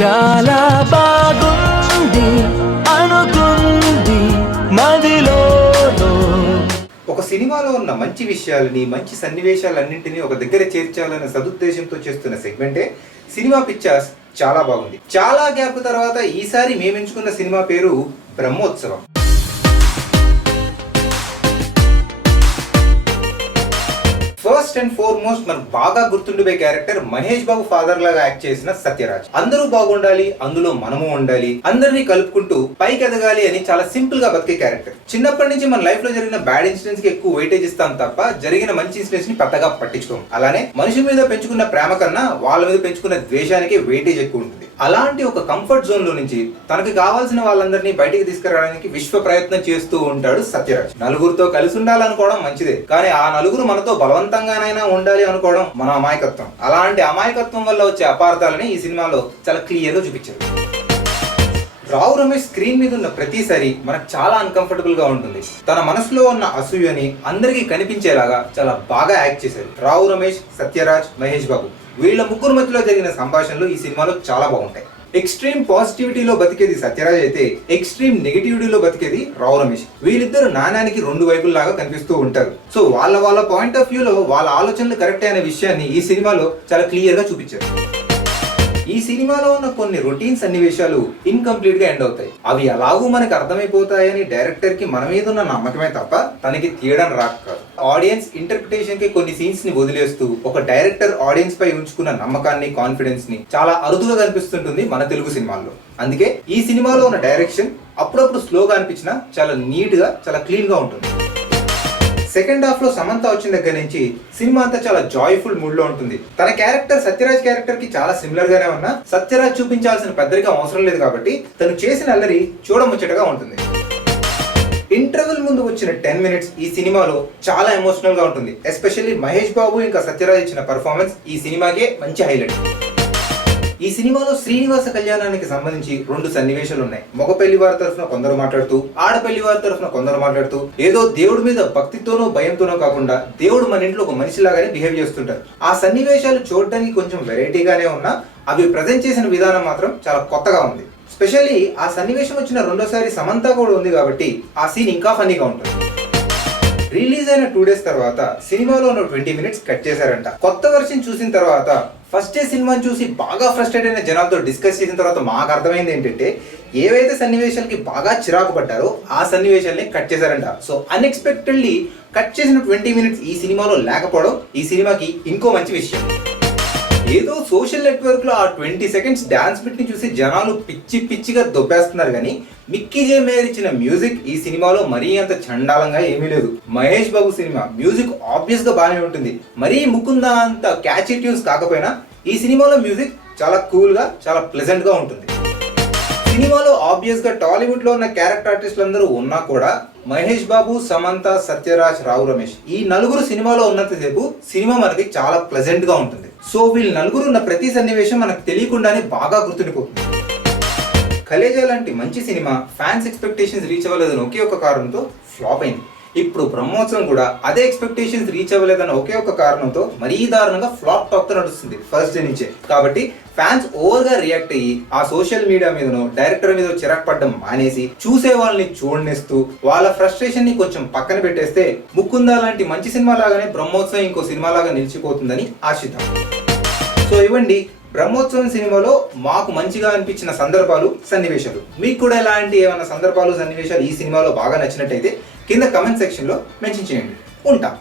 చాలా బాగుంది అనుకుంది మదిలో. ఒక సినిమాలో ఉన్న మంచి విషయాలని, మంచి సన్నివేశాలన్నింటినీ ఒక దగ్గర చేర్చాలన్న సదుద్దేశంతో చేస్తున్న సెగ్మెంటే సినిమా పిక్చర్స్. చాలా బాగుంది. చాలా గ్యాప్ తర్వాత ఈసారి మేము ఎంచుకున్న సినిమా పేరు బ్రహ్మోత్సవం. ఫస్ట్ అండ్ ఫార్మోస్ట్ మనకు బాగా గుర్తుండిపోయే క్యారెక్టర్ మహేష్ బాబు ఫాదర్ లాగా యాక్ట్ చేసిన సత్యరాజ్. అందరూ బాగుండాలి, అందులో మనము ఉండాలి, అందరినీ కలుపుకుంటూ పైకి ఎదగాలి అని చాలా సింపుల్ గా బతికే క్యారెక్టర్. చిన్నప్పటి నుంచి మన లైఫ్ లో జరిగిన బ్యాడ్ ఇన్సిడెంట్స్ కి ఎక్కువ వెయిటేజ్ ఇస్తాం తప్ప జరిగిన మంచి ఇన్సిడెంట్స్ ని పెద్దగా పట్టించుకోం. అలానే మనుషుల మీద పెంచుకున్న ప్రేమ కన్నా వాళ్ళ మీద పెంచుకున్న ద్వేషానికి వెయిటేజ్ ఎక్కువ ఉంటుంది. అలాంటి ఒక కంఫర్ట్ జోన్ లో నుంచి తనకి కావాల్సిన వాళ్ళందరినీ బయటికి తీసుకురావడానికి విశ్వ ప్రయత్నం చేస్తూ ఉంటాడు సత్యరాజ్. నలుగురితో కలిసి ఉండాలనుకోవడం మంచిదే, కానీ ఆ నలుగురు మనతో బలవంతంగానైనా ఉండాలి అనుకోవడం మన అమాయకత్వం. అలాంటి అమాయకత్వం వల్ల వచ్చే అపార్థాలని ఈ సినిమాలో చాలా క్లియర్ గా చూపించారు. రావు రమేష్ స్క్రీన్ మీద ఉన్న ప్రతిసారి మనకు చాలా అన్కంఫర్టబుల్ గా ఉంటుంది. తన మనసులో ఉన్న అసూయని అందరికీ కనిపించేలాగా చాలా బాగా యాక్ట్ చేశారు రావు రమేష్, సత్యరాజ్, మహేష్ బాబు. వీళ్ళ ముగ్గురు మధ్యలో జరిగిన సంభాషణలు ఈ సినిమాలో చాలా బాగుంటాయి. ఎక్స్ట్రీమ్ పాజిటివిటీలో బతికేది సత్యరాజ్ అయితే ఎక్స్ట్రీమ్ నెగిటివిటీలో బతికేది రావు రమేష్. వీళ్ళిద్దరు నాణ్యానికి రెండు వైపుల్లాగా కనిపిస్తూ ఉంటారు. సో వాళ్ళ పాయింట్ ఆఫ్ వ్యూలో వాళ్ళ ఆలోచనలు కరెక్టే అనే విషయాన్ని ఈ సినిమాలో చాలా క్లియర్ గా చూపించారు. ఈ సినిమాలో ఉన్న కొన్ని రొటీన్ సన్నివేశాలు ఇన్కంప్లీట్ గా ఎండ్ అవుతాయి. అవి అలాగూ మనకు అర్థమైపోతాయని డైరెక్టర్ కి మన మీద ఉన్న నమ్మకమే తప్ప తనకి తీయడం రాక కాదు. ఆడియన్స్ ఇంటర్ప్రిటేషన్ కి కొన్ని సీన్స్ ని వదిలేస్తూ ఒక డైరెక్టర్ ఆడియన్స్ పై ఉంచుకున్న నమ్మకాన్ని, కాన్ఫిడెన్స్ ని చాలా అరుదుగా కనిపిస్తుంటుంది మన తెలుగు సినిమాల్లో. అందుకే ఈ సినిమాలో ఉన్న డైరెక్షన్ అప్పుడప్పుడు స్లోగా అనిపించినా చాలా నీట్ గా, చాలా క్లీన్ గా ఉంటుంది. సెకండ్ హాఫ్ లో సమంత వచ్చిన దగ్గర నుంచి సినిమా అంతా చాలా జాయ్ఫుల్ మూడ్ లో ఉంటుంది. తన క్యారెక్టర్ సత్యరాజ్ క్యారెక్టర్ కి చాలా సిమిలర్ గానే ఉన్నా సత్యరాజ్ చూపించాల్సిన పెద్దరికం అవసరం లేదు కాబట్టి తను చేసిన అల్లరి చూడముచ్చటగా ఉంటుంది. ఇంటర్వెల్ ముందు వచ్చిన 10 minutes ఈ సినిమాలో చాలా ఎమోషనల్ గా ఉంటుంది. ఎస్పెషల్లీ మహేష్ బాబు ఇంకా సత్యరాజ్ ఇచ్చిన పర్ఫార్మెన్స్ ఈ సినిమాకే మంచి హైలైట్. ఈ సినిమాలో శ్రీనివాస కళ్యాణానికి సంబంధించి 2 సన్నివేశాలు ఉన్నాయి. మగ పెళ్లి వారి తరఫున కొందరు మాట్లాడుతూ, ఆడపెళ్లి వారి తరఫున కొందరు మాట్లాడుతూ ఏదో దేవుడి మీద భక్తితోనో భయంతోనో కాకుండా దేవుడు మన ఇంట్లో ఒక మనిషిలాగానే బిహేవ్ చేస్తుంటారు. ఆ సన్నివేశాలు చూడడానికి కొంచెం వెరైటీగానే ఉన్నా అవి ప్రజెంట్ చేసిన విధానం మాత్రం చాలా కొత్తగా ఉంది. స్పెషల్లీ ఆ సన్నివేశం వచ్చిన రెండోసారి సమంత కూడా ఉంది కాబట్టి ఆ సీన్ ఇంకా ఫన్నీగా ఉంటుంది. రిలీజ్ అయిన 2 days తర్వాత సినిమాలో ఉన్న 20 minutes కట్ చేశారంట. కొత్త వర్షన్ చూసిన తర్వాత ఫస్ట్ డే సినిమాని చూసి బాగా ఫ్రస్ట్రేట్ అయిన జనాలతో డిస్కస్ చేసిన తర్వాత మాకు అర్థమైంది ఏంటంటే ఏవైతే సన్నివేశాలకి బాగా చిరాకు పడ్డారో ఆ సన్నివేశాలని కట్ చేశారంట. సో అన్ఎక్స్పెక్టెడ్లీ కట్ చేసిన 20 minutes ఈ సినిమాలో లేకపోవడం ఈ సినిమాకి ఇంకో మంచి విషయం. ఏదో సోషల్ నెట్వర్క్ లో ఆ 20 seconds డాన్స్ బిట్ ని చూసి జనాలు పిచ్చిగా దొబ్బేస్తున్నారు కానీ మిక్కీ జే మేయర్ ఇచ్చిన మ్యూజిక్ ఈ సినిమాలో మరీ అంత చండాలంగా ఏమీ లేదు. Mahesh Babu cinema music obvious గా బాగానే ఉంటుంది. మరీ ముకుందా అంత క్యాచీ ట్యూన్స్ కాకపోయినా ఈ సినిమాలో మ్యూజిక్ చాలా కూల్ గా, చాలా ప్లెజెంట్ గా ఉంటుంది. సినిమాలో ఆబ్వియస్ గా టాలీవుడ్ లో ఉన్న క్యారెక్టర్ ఆర్టిస్టులు అందరూ ఉన్నా కూడా మహేష్ బాబు, సమంత, సత్యరాజ్, రావు రమేష్ ఈ నలుగురు సినిమాలో ఉన్నంతసేపు సినిమా మనకి చాలా ప్లెజెంట్ గా ఉంటుంది. సో వీళ్ళు నలుగురు ఉన్న ప్రతి సన్నివేశం మనకు తెలియకుండానే బాగా గుర్తుండిపోతుంది. కలేజా లాంటి మంచి సినిమా ఫ్యాన్స్ ఎక్స్పెక్టేషన్స్ రీచ్ అవ్వలేదని ఒకే ఒక కారణంతో ఫ్లాప్ అయింది. ఇప్పుడు బ్రహ్మోత్సవం కూడా అదే ఎక్స్పెక్టేషన్స్ రీచ్ అవ్వలేదన్న ఒకే ఒక కారణంతో మరీ దారుణంగా ఫ్లాప్ టాక్ తో నడుస్తుంది ఫస్ట్ డే నుంచే. కాబట్టి ఫ్యాన్స్ ఓవర్ గా రియాక్ట్ అయ్యి ఆ సోషల్ మీడియా మీదనో డైరెక్టర్ మీద చిరాకు పడ్డం మానేసి చూసే వాళ్ళని చూడనిస్తూ వాళ్ళ ఫ్రస్ట్రేషన్ ని కొంచెం పక్కన పెట్టేస్తే ముకుందా లాంటి మంచి సినిమా లాగానే బ్రహ్మోత్సవం ఇంకో సినిమా లాగా నిలిచిపోతుందని ఆశిద్దాం. సో ఇవ్వండి బ్రహ్మోత్సవం సినిమాలో మాకు మంచిగా అనిపించిన సందర్భాలు, సన్నివేశాలు. మీకు కూడా ఇలాంటి ఏమైనా సందర్భాలు, సన్నివేశాలు ఈ సినిమాలో బాగా నచ్చినట్టయితే కింద కమెంట్ సెక్షన్ లో మెన్షన్ చేయండి. ఉంటాం.